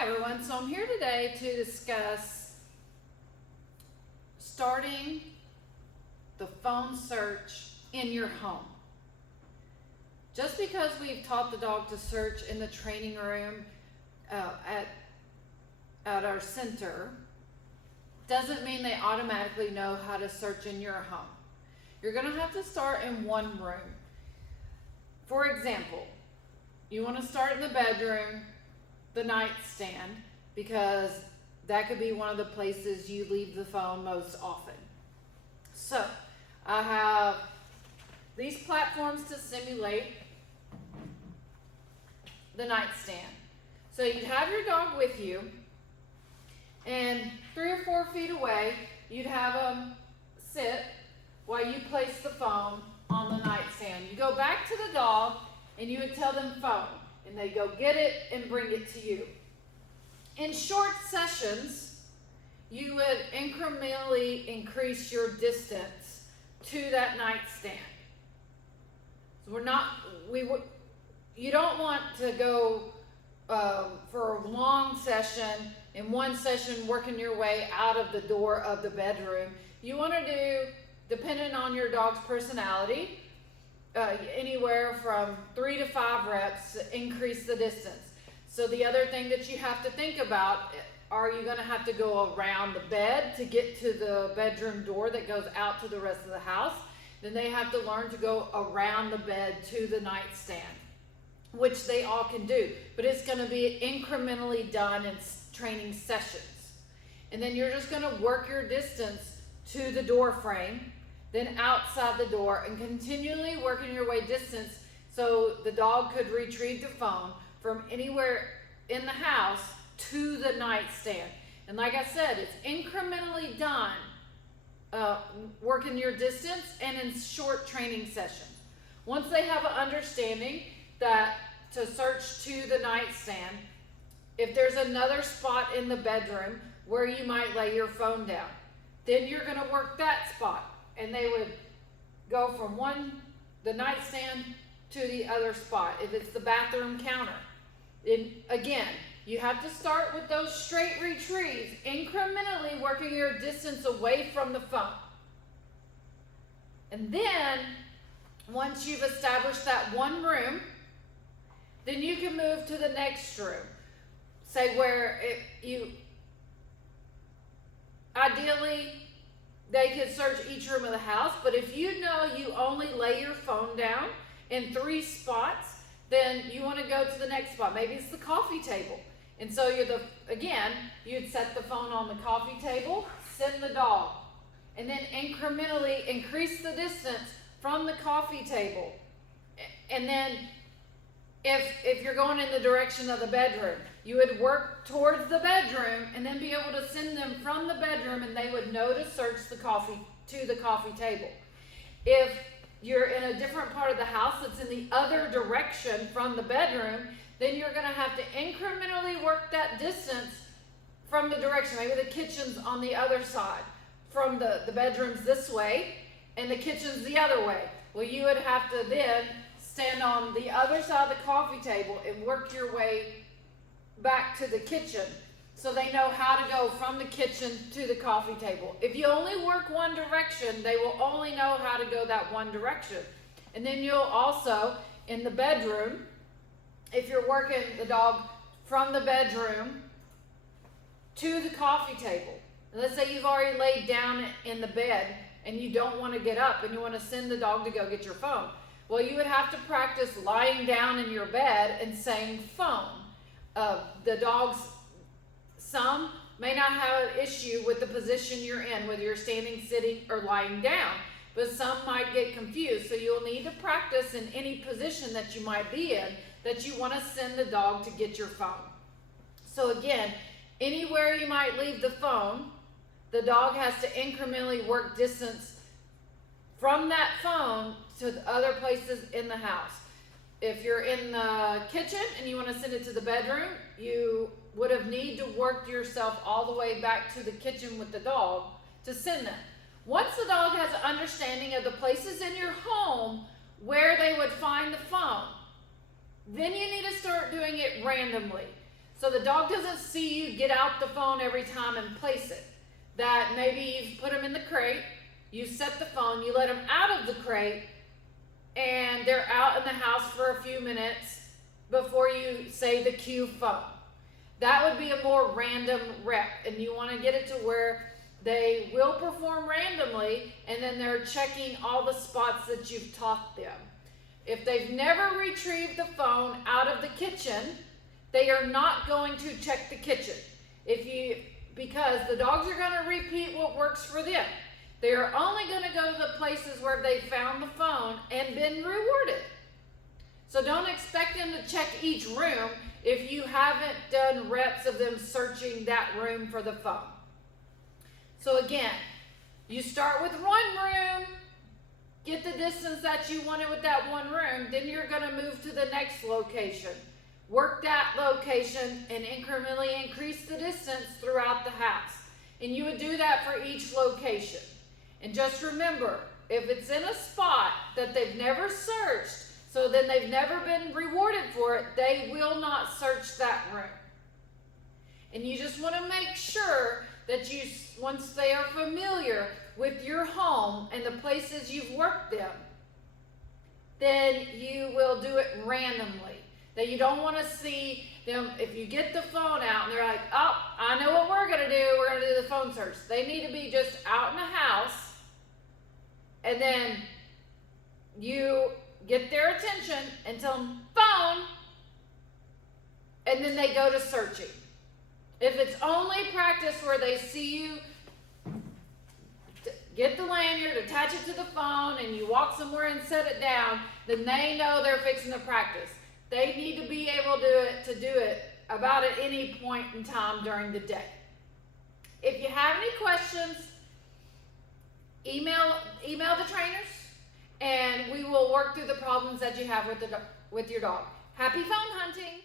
Hi everyone, so I'm here today to discuss starting the phone search in your home. Just because we've taught the dog to search in the training room at our center doesn't mean they automatically know how to search in your home. You're going to have to start in one room. For example, you want to start in the bedroom, the nightstand, because that could be one of the places you leave the phone most often. So I have these platforms to simulate the nightstand. So you'd have your dog with you, and 3 or 4 feet away you'd have them sit while you place the phone on the nightstand. You go back to the dog and you would tell them phone, and they go get it and bring it to you. In short sessions, you would incrementally increase your distance to that nightstand. So you don't want to go for a long session, in one session working your way out of the door of the bedroom. You want to do, depending on your dog's personality, anywhere from 3 to 5 reps to increase the distance. So the other thing that you have to think about, are you going to have to go around the bed to get to the bedroom door that goes out to the rest of the house? Then they have to learn to go around the bed to the nightstand, which they all can do, but it's going to be incrementally done in training sessions. And then you're just going to work your distance to the door frame, then outside the door, and continually working your way distance so the dog could retrieve the phone from anywhere in the house to the nightstand. And like I said, it's incrementally done, working your distance and in short training sessions. Once they have an understanding that to search to the nightstand, if there's another spot in the bedroom where you might lay your phone down, then you're going to work that spot. And they would go from the nightstand to the other spot. If it's the bathroom counter, then again, you have to start with those straight retrieves, incrementally working your distance away from the phone. And then, once you've established that one room, then you can move to the next room. Say where ideally, they could search each room of the house, but if you know you only lay your phone down in 3 spots, then you want to go to the next spot. Maybe it's the coffee table. And so you'd set the phone on the coffee table, send the dog, and then incrementally increase the distance from the coffee table. And then if you're going in the direction of the bedroom, you would work towards the bedroom and then be able to send them from the bedroom, and they would know to search to the coffee table. If you're in a different part of the house that's in the other direction from the bedroom, then you're going to have to incrementally work that distance from the direction. Maybe the kitchen's on the other side, from the bedroom's this way and the kitchen's the other way. Well, you would have to then stand on the other side of the coffee table and work your way back to the kitchen so they know how to go from the kitchen to the coffee table. If you only work one direction, they will only know how to go that one direction. And then you'll also, in the bedroom, if you're working the dog from the bedroom to the coffee table, and let's say you've already laid down in the bed and you don't want to get up and you want to send the dog to go get your phone. Well, you would have to practice lying down in your bed and saying phone. The dogs, some may not have an issue with the position you're in, whether you're standing, sitting, or lying down, but some might get confused. So you'll need to practice in any position that you might be in that you want to send the dog to get your phone. So again, anywhere you might leave the phone, the dog has to incrementally work distance from that phone to the other places in the house. If you're in the kitchen and you want to send it to the bedroom, you would have need to work yourself all the way back to the kitchen with the dog to send them. Once the dog has an understanding of the places in your home where they would find the phone, then you need to start doing it randomly. So the dog doesn't see you get out the phone every time and place it. That maybe you've put them in the crate, you set the phone, you let them out of the crate, and they're out in the house for a few minutes before you say the cue phone. That would be a more random rep, and you want to get it to where they will perform randomly, and then they're checking all the spots that you've taught them. If they've never retrieved the phone out of the kitchen, they are not going to check the kitchen. Because the dogs are going to repeat what works for them. They are only going to go to the places where they found the phone and been rewarded. So don't expect them to check each room if you haven't done reps of them searching that room for the phone. So again, you start with one room, get the distance that you wanted with that one room, then you're going to move to the next location. Work that location and incrementally increase the distance throughout the house. And you would do that for each location. And just remember, if it's in a spot that they've never searched, so then they've never been rewarded for it, they will not search that room. And you just want to make sure that once they are familiar with your home and the places you've worked them, then you will do it randomly. That you don't want to see them, if you get the phone out and they're like, oh, I know what we're going to do. We're going to do the phone search. They need to be just out in the house, and then you get their attention and tell them phone, and then they go to searching. If it's only practice where they see you get the lanyard, attach it to the phone, and you walk somewhere and set it down, then they know they're fixing to practice. They need to be able to do it about at any point in time during the day. If you have any questions, email the trainers, and we will work through the problems that you have with your dog. Happy phone hunting!